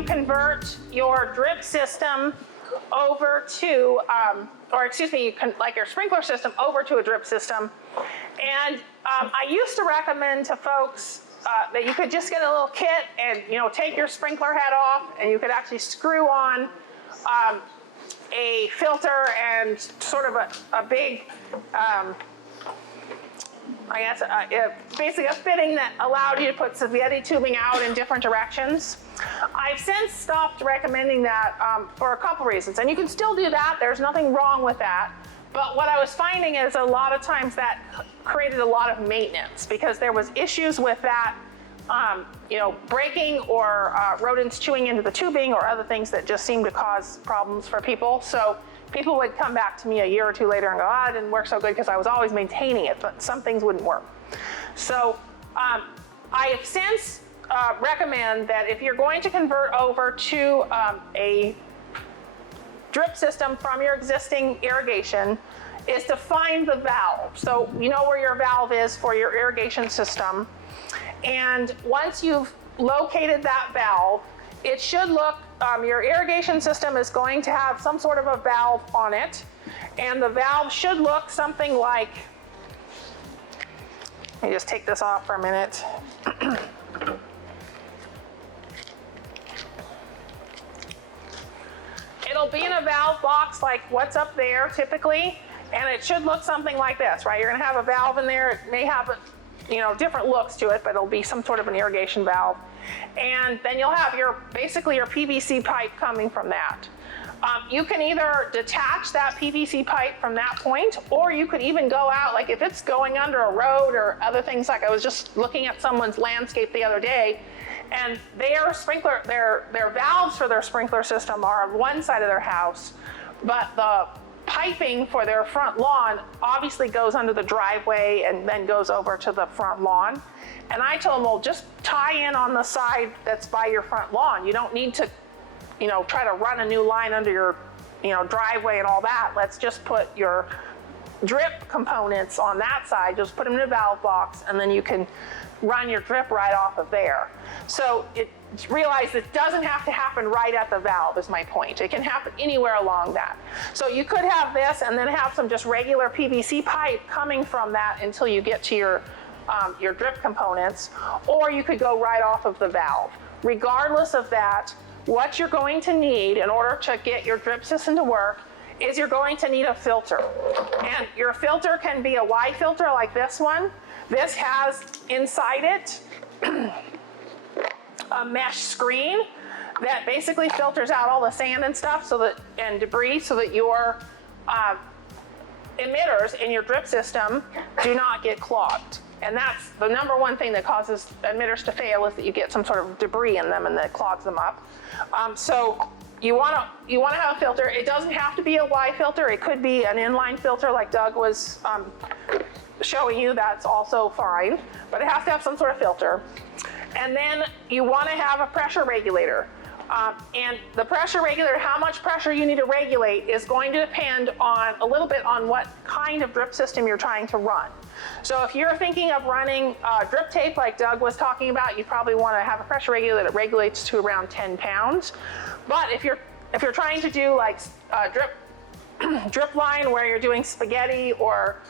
you convert your drip system over to, like your sprinkler system over to a drip system. And I used to recommend to folks that you could just get a little kit and take your sprinkler head off, and you could actually screw on a filter and sort of a big, basically a fitting that allowed you to put spaghetti tubing out in different directions. I've since stopped recommending that for a couple reasons, and you can still do that. There's nothing wrong with that. But what I was finding is a lot of times that created a lot of maintenance because there was issues with that, breaking or rodents chewing into the tubing or other things that just seemed to cause problems for people. So people would come back to me a year or two later and go, it didn't work so good because I was always maintaining it, but some things wouldn't work. So I have since recommend that if you're going to convert over to a drip system from your existing irrigation, is to find the valve. So you know where your valve is for your irrigation system. And once you've located that valve, it should look, your irrigation system is going to have some sort of a valve on it. And the valve should look something like, let me just take this off for a minute. It'll be in a valve box like what's up there typically, and it should look something like this, right? You're gonna have a valve in there. It may have different looks to it, but it'll be some sort of an irrigation valve. And then you'll have basically your PVC pipe coming from that. You can either detach that PVC pipe from that point, or you could even go out, like if it's going under a road or other things, like I was just looking at someone's landscape the other day, and their valves for their sprinkler system are on one side of their house, but the piping for their front lawn obviously goes under the driveway and then goes over to the front lawn. And I told them, well, just tie in on the side that's by your front lawn. You don't need to, try to run a new line under your, driveway and all that. Let's just put your drip components on that side, just put them in a valve box, and then you can run your drip right off of there. So realize it doesn't have to happen right at the valve is my point. It can happen anywhere along that. So you could have this and then have some just regular PVC pipe coming from that until you get to your drip components, or you could go right off of the valve. Regardless of that, what you're going to need in order to get your drip system to work is you're going to need a filter. And your filter can be a Y filter like this one. This has inside it a mesh screen that basically filters out all the sand and stuff and debris so that your emitters in your drip system do not get clogged. And that's the number one thing that causes emitters to fail, is that you get some sort of debris in them and that clogs them up. So you want to have a filter. It doesn't have to be a Y filter. It could be an inline filter like Doug was showing you. That's also fine, but it has to have some sort of filter. And then you want to have a pressure regulator. And the pressure regulator, how much pressure you need to regulate, is going to depend a little bit on what kind of drip system you're trying to run. So if you're thinking of running drip tape like Doug was talking about, you probably want to have a pressure regulator that regulates to around 10 pounds. But if you're trying to do like drip line where you're doing spaghetti or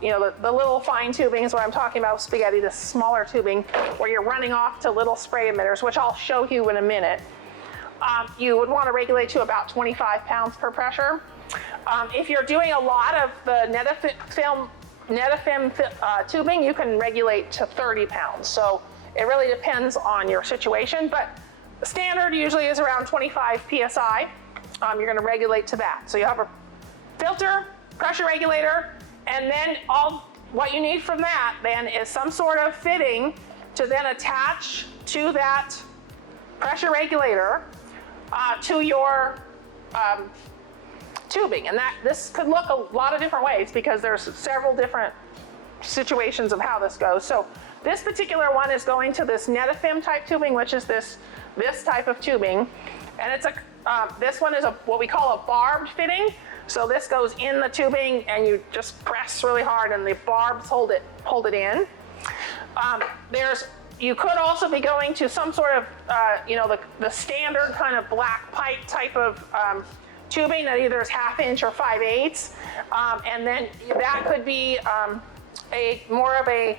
the little fine tubing is what I'm talking about, spaghetti, the smaller tubing where you're running off to little spray emitters, which I'll show you in a minute. You would want to regulate to about 25 pounds per pressure. If you're doing a lot of the Netafim tubing, you can regulate to 30 pounds. So it really depends on your situation, but the standard usually is around 25 PSI. You're going to regulate to that. So you have a filter, pressure regulator, and then what you need from that then is some sort of fitting to then attach to that pressure regulator to your tubing. And this could look a lot of different ways because there's several different situations of how this goes. So this particular one is going to this Netafim type tubing, which is this type of tubing. And it's this one is what we call a barbed fitting. So this goes in the tubing and you just press really hard and the barbs hold it in. There's you could also be going to some sort of, you know, the standard kind of black pipe type of tubing that either is 1/2 inch or 5/8, and then that could be more of a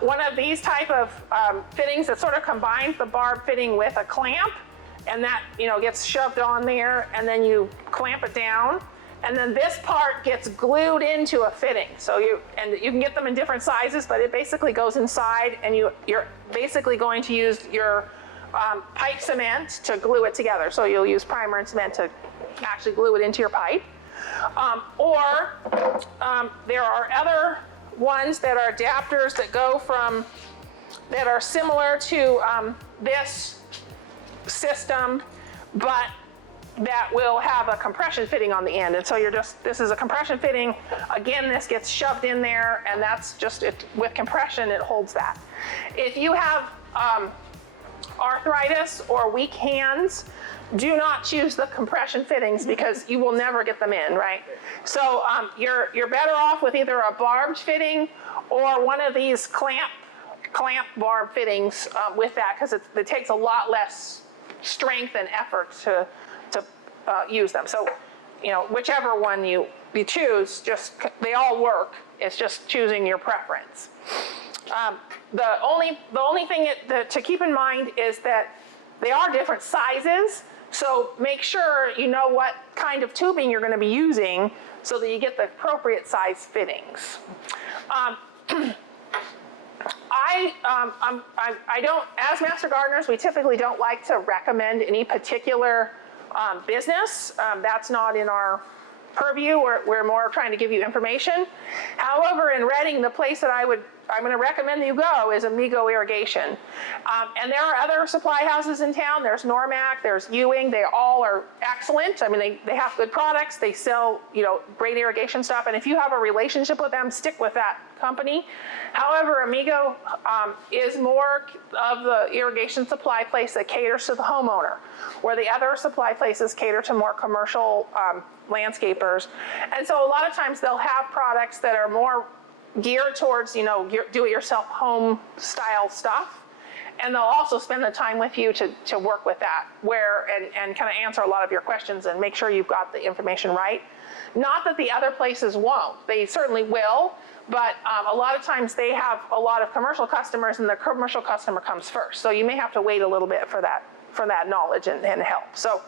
one of these type of fittings that sort of combines the barb fitting with a clamp, and that, you know, gets shoved on there, and then you clamp it down, and then this part gets glued into a fitting. So you can get them in different sizes, but it basically goes inside, and you're basically going to use your pipe cement to glue it together. So you'll use primer and cement to actually glue it into your pipe. Or there are other ones that are adapters that go from, that are similar to this system, but that will have a compression fitting on the end. And so you're just, this is a compression fitting. Again, this gets shoved in there, and that's just, it, with compression, it holds that. If you have arthritis or weak hands, do not choose the compression fittings because you will never get them in, right? So you're better off with either a barbed fitting or one of these clamp barb fittings with that, because it takes a lot less strength and effort to use them. So, you know, whichever one you choose, just, they all work. It's just choosing your preference. The only thing to keep in mind is that they are different sizes. So make sure you know what kind of tubing you're going to be using so that you get the appropriate size fittings. I don't, as master gardeners, we typically don't like to recommend any particular business. That's not in our purview. We're more trying to give you information. However, in Reading, the place that I'm going to recommend that you go is Amigo Irrigation. And there are other supply houses in town. There's Normac, there's Ewing. They all are excellent. I mean, they have good products. They sell, you know, great irrigation stuff. And if you have a relationship with them, stick with that company. However, Amigo is more of the irrigation supply place that caters to the homeowner, where the other supply places cater to more commercial landscapers. And so a lot of times they'll have products that are more geared towards, you know, do-it-yourself home style stuff. And they'll also spend the time with you to work with that, and kind of answer a lot of your questions and make sure you've got the information right. Not that the other places won't. They certainly will, but a lot of times they have a lot of commercial customers, and the commercial customer comes first. So you may have to wait a little bit for that knowledge and help. So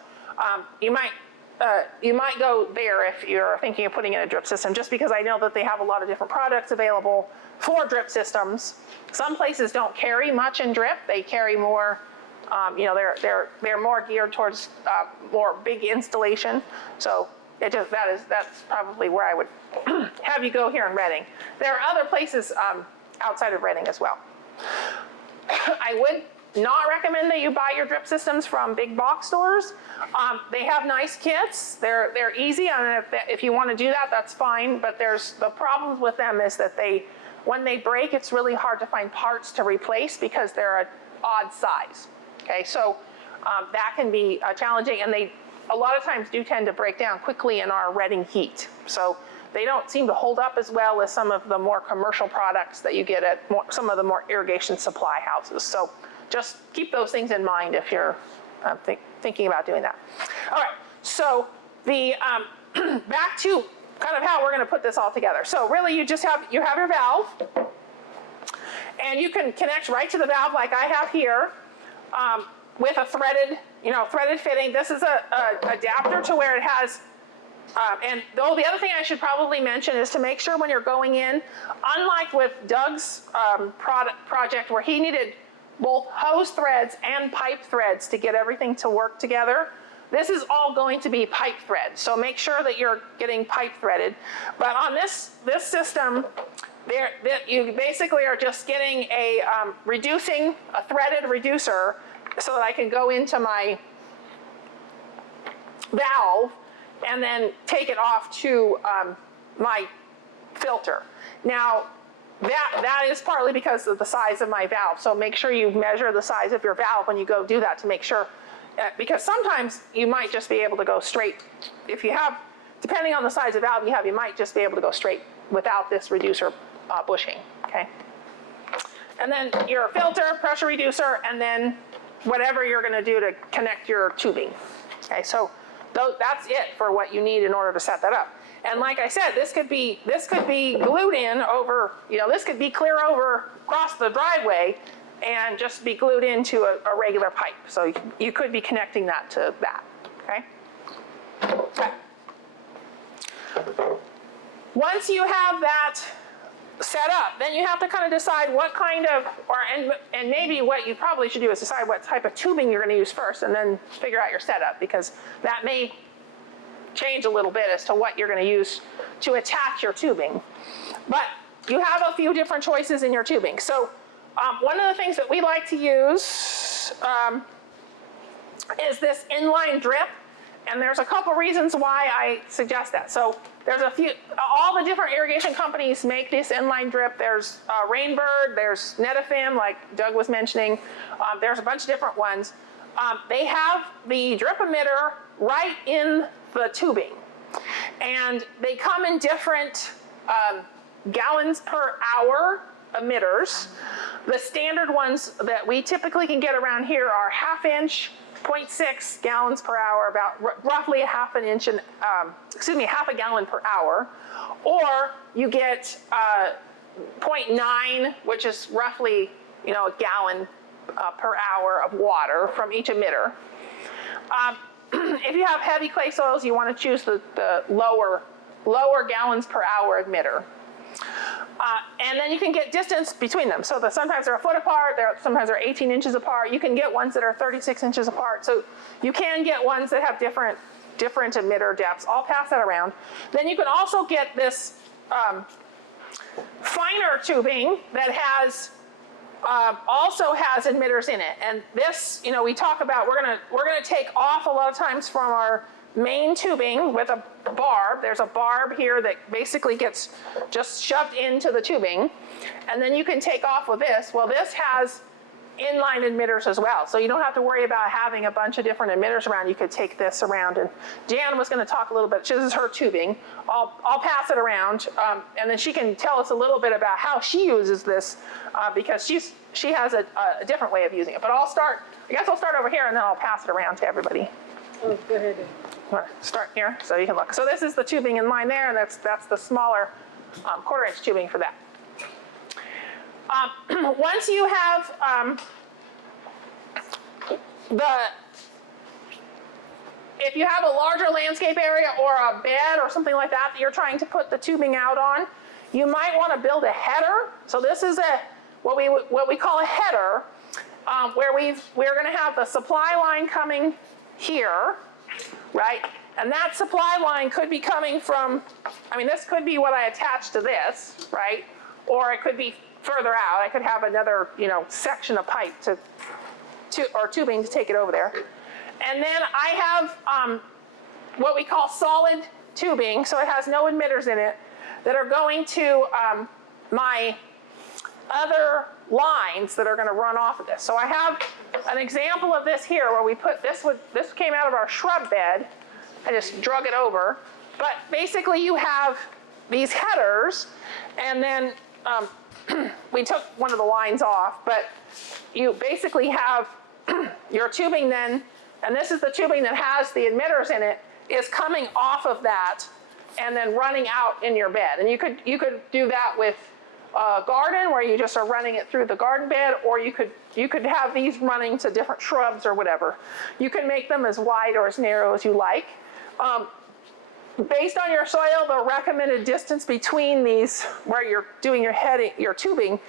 you might go there if you're thinking of putting in a drip system, just because I know that they have a lot of different products available for drip systems. Some places don't carry much in drip. They carry more, you know, they're more geared towards more big installation. So that's probably where I would have you go here in Reading. There are other places outside of Reading as well. I would not recommend that you buy your drip systems from big box stores. They have nice kits. They're easy, and if you want to do that, that's fine. But the problem with them is that when they break, it's really hard to find parts to replace because they're an odd size. Okay, so that can be challenging, and they a lot of times do tend to break down quickly in our Reading heat. So they don't seem to hold up as well as some of the more commercial products that you get at some of the more irrigation supply houses. So just keep those things in mind if you're thinking about doing that. All right, so the back to kind of how we're going to put this all together. So really, you have your valve, and you can connect right to the valve like I have here with a threaded fitting. This is a adapter to where it has. And the other thing I should probably mention is to make sure when you're going in, unlike with Doug's project where he needed both hose threads and pipe threads to get everything to work together, this is all going to be pipe thread. So make sure that you're getting pipe threaded. But on this system, you basically are just getting a threaded reducer so that I can go into my valve and then take it off to my filter. Now, that is partly because of the size of my valve. So make sure you measure the size of your valve when you go do that to make sure, because sometimes you might just be able to go straight. If you have, depending on the size of valve you have, you might just be able to go straight without this reducer bushing, okay? and then your filter, pressure reducer, and then whatever you're going to do to connect your tubing. Okay, so that's it for what you need in order to set that up. And like I said, this could be glued in over, this could be clear over across the driveway and just be glued into a regular pipe. So you could be connecting that to that, okay? Okay. Once you have that set up, then you have to kind of decide what kind of, and maybe what you probably should do is decide what type of tubing you're going to use first, and then figure out your setup, because that may change a little bit as to what you're going to use to attach your tubing. But you have a few different choices in your tubing. So one of the things that we like to use is this inline drip. And there's a couple reasons why I suggest that. So there's a few, all the different irrigation companies make this inline drip. There's Rainbird, there's Netafim, like Doug was mentioning. There's a bunch of different ones. They have the drip emitter right in the tubing. And they come in different gallons per hour emitters. The standard ones that we typically can get around here are 1/2 inch, 0.6 gallons per hour, about roughly 1/2 inch, and 1/2 gallon per hour. Or you get 0.9, which is roughly, a gallon per hour of water from each emitter. If you have heavy clay soils, you want to choose the lower gallons per hour emitter. And then you can get distance between them. So sometimes they're a foot apart, sometimes they're 18 inches apart. You can get ones that are 36 inches apart. So you can get ones that have different emitter depths. I'll pass that around. Then you can also get this finer tubing that also has emitters in it. And this, we talk about, we're gonna take off a lot of times from our main tubing with a barb. There's a barb here that basically gets just shoved into the tubing. And then you can take off with this. Well, this has inline emitters as well. So you don't have to worry about having a bunch of different emitters around. You could take this around. And Jan was going to talk a little bit. This is her tubing. I'll pass it around. And then she can tell us a little bit about how she uses this because she has a different way of using it. But I guess I'll start over here and then I'll pass it around to everybody. Oh, go ahead. Start here so you can look. So this is the tubing in line there, and that's the smaller 1/4 inch tubing for that. Once you have if you have a larger landscape area or a bed or something like that you're trying to put the tubing out on, you might want to build a header. So this is what we call a header, where we're going to have the supply line coming here, right? And that supply line could be coming from, this could be what I attach to this, right? Or it could be further out. I could have another, section of pipe or tubing to take it over there. And then I have what we call solid tubing, so it has no emitters in it, that are going to my other lines that are going to run off of this. So I have an example of this here where we put this came out of our shrub bed. I just drug it over. But basically you have these headers, and then we took one of the lines off, but you basically have your tubing then, and this is the tubing that has the emitters in it, is coming off of that and then running out in your bed. And you could do that with a garden where you just are running it through the garden bed, or you could have these running to different shrubs or whatever. You can make them as wide or as narrow as you like. Based on your soil, the recommended distance between these, where you're doing your tubing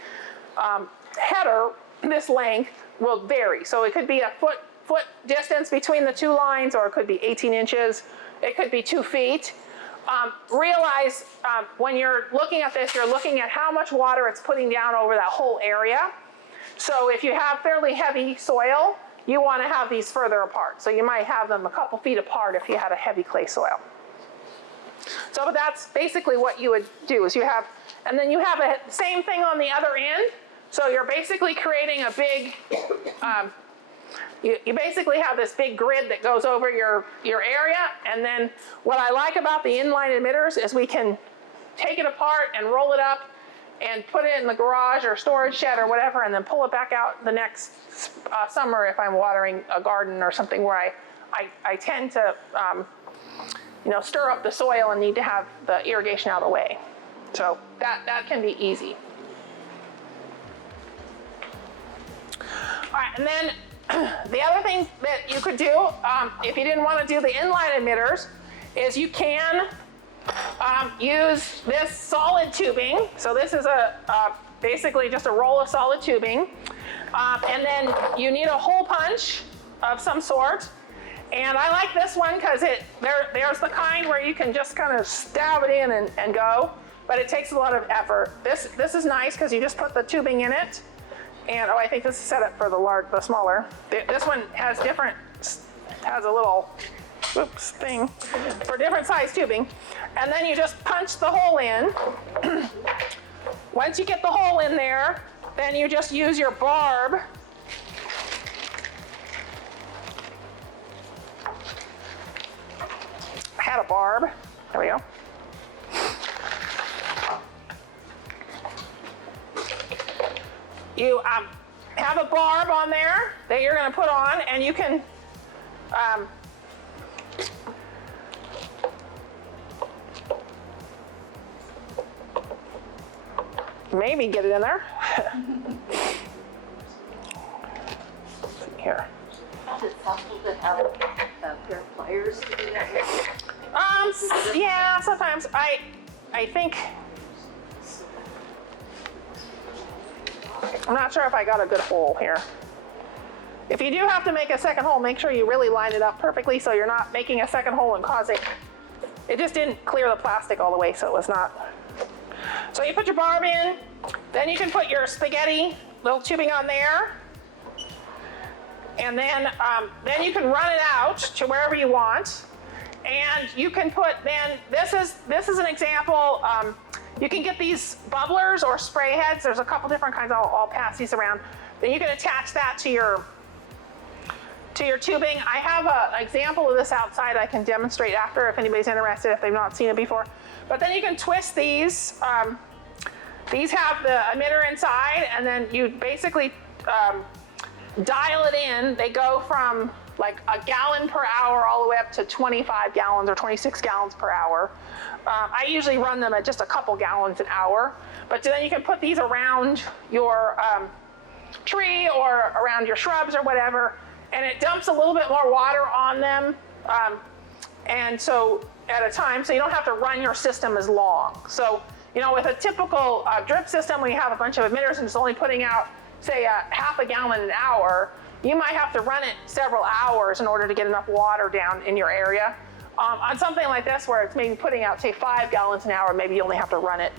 header, this length will vary. So it could be a foot distance between the two lines, or it could be 18 inches. It could be 2 feet. Realize when you're looking at this, you're looking at how much water it's putting down over that whole area. So if you have fairly heavy soil, you want to have these further apart. So you might have them a couple feet apart if you had a heavy clay soil. So that's basically what you would do is and then you have the same thing on the other end. So you're basically creating a big, you basically have this big grid that goes over your area. And then what I like about the inline emitters is we can take it apart and roll it up and put it in the garage or storage shed or whatever, and then pull it back out the next summer if I'm watering a garden or something where I tend to stir up the soil and need to have the irrigation out of the way. So that can be easy. All right, and then the other thing that you could do, if you didn't want to do the inline emitters, is you can use this solid tubing. So this is basically just a roll of solid tubing. And then you need a hole punch of some sort. And I like this one because there's the kind where you can just kind of stab it in and go, but it takes a lot of effort. This is nice because you just put the tubing in it. And I think this is set up for the smaller. This one has a little thing for different size tubing. And then you just punch the hole in. Once you get the hole in there, then you just use your barb I had a barb. There we go. You have a barb on there that you're going to put on, and you can maybe get it in there. Here. Is it possible to have a pair of pliers to do that with? Yeah, sometimes I think, I'm not sure if I got a good hole here. If you do have to make a second hole, make sure you really line it up perfectly so you're not making a second hole and causing, it just didn't clear the plastic all the way, so it was not. So you put your barb in, then you can put your spaghetti little tubing on there, and then you can run it out to wherever you want. And you can put, then this is an example. You can get these bubblers or spray heads. There's a couple different kinds. I'll pass these around. Then you can attach that to your tubing. I have an example of this outside I can demonstrate after if anybody's interested, if they've not seen it before. But then you can twist these. These have the emitter inside, and then you basically dial it in. They go from like a gallon per hour all the way up to 25 gallons or 26 gallons per hour. I usually run them at just a couple gallons an hour, but then you can put these around your tree or around your shrubs or whatever, and it dumps a little bit more water on them, and so at a time, so you don't have to run your system as long. So, with a typical drip system, where you have a bunch of emitters and it's only putting out, say, half a gallon an hour, you might have to run it several hours in order to get enough water down in your area. On something like this, where it's maybe putting out, say, 5 gallons an hour, maybe you only have to run it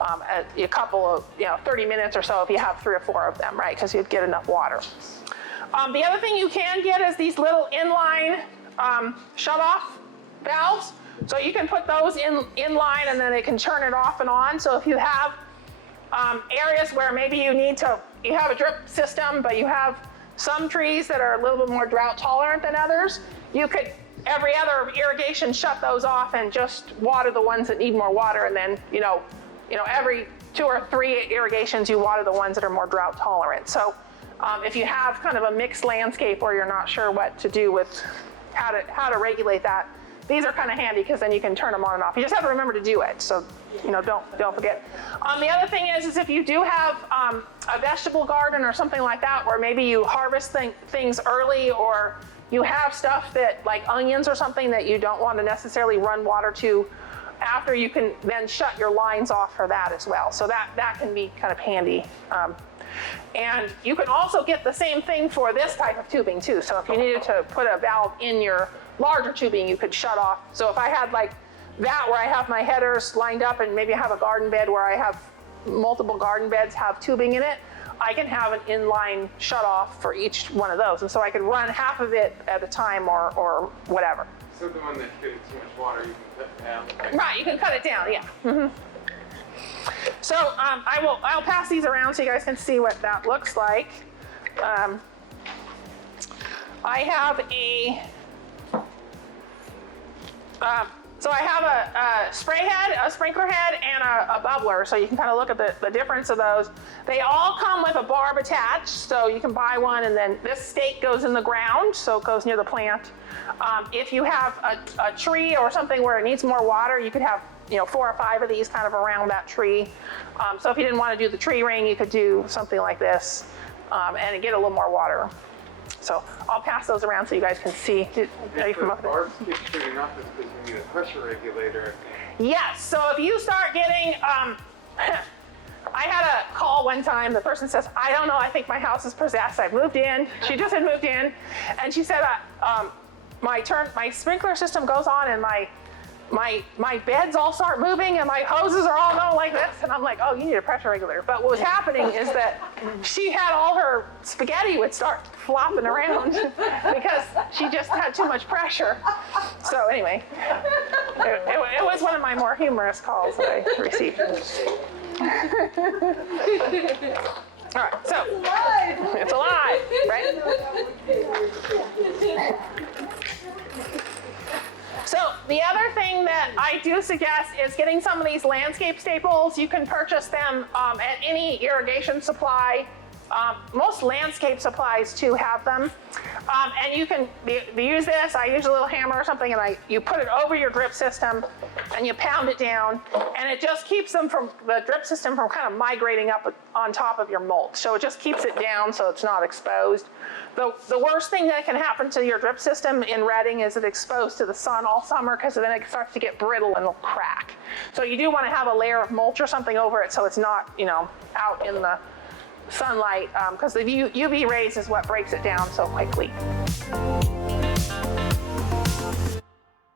at a couple of, 30 minutes or so if you have 3 or 4 of them, right? Because you'd get enough water. The other thing you can get is these little inline shut-off valves. So you can put those in line, and then they can turn it off and on. So if you have areas where maybe you have a drip system, but you have some trees that are a little bit more drought tolerant than others, you could, every other irrigation, shut those off and just water the ones that need more water. And then, every 2 or 3 irrigations, you water the ones that are more drought tolerant. So if you have kind of a mixed landscape where you're not sure what to do with how to regulate that, these are kind of handy because then you can turn them on and off. You just have to remember to do it, so don't forget. The other thing is if you do have a vegetable garden or something like that, where maybe you harvest things early, or you have stuff that, like onions or something, that you don't want to necessarily run water to after, you can then shut your lines off for that as well. So that can be kind of handy. And you can also get the same thing for this type of tubing too. So if you needed to put a valve in your larger tubing, you could shut off. So if I had like that, where I have my headers lined up, and maybe I have a garden bed where I have multiple garden beds have tubing in it, I can have an inline shut off for each one of those. And so I could run half of it at a time or whatever. So the one that's getting too much water, you can cut down. Right, you can cut it down, yeah. Mm-hmm. So I'll pass these around so you guys can see what that looks like. I have So I have a spray head, a sprinkler head, and a bubbler, so you can kind of look at the difference of those. They all come with a barb attached, so you can buy one, and then this stake goes in the ground, so it goes near the plant. If you have a tree or something where it needs more water, you could have 4 or 5 of these kind of around that tree. So if you didn't want to do the tree ring, you could do something like this and get a little more water. So I'll pass those around so you guys can see. Are you If the barbs keep shooting up, it's because we need a pressure regulator. Yes, so if you start getting, I had a call one time, the person says, I don't know, I think my house is possessed. I've moved in. She just had moved in, and she said, my sprinkler system goes on and my beds all start moving and my hoses are all going like this. And I'm like, oh, you need a pressure regulator. But what was happening is that she had all her spaghetti would start flopping around because she just had too much pressure. So anyway, it was one of my more humorous calls that I received. All right, so it's alive, right? So the other thing that I do suggest is getting some of these landscape staples. You can purchase them at any irrigation supply. Most landscape supplies too have them. And you can use this. I use a little hammer or something, and you put it over your drip system and you pound it down, and it just keeps the drip system from kind of migrating up on top of your mulch. So it just keeps it down so it's not exposed. The worst thing that can happen to your drip system in Reading is it's exposed to the sun all summer, because then it starts to get brittle and it'll crack. So you do want to have a layer of mulch or something over it so it's not, out in the sunlight, because the UV rays is what breaks it down so quickly.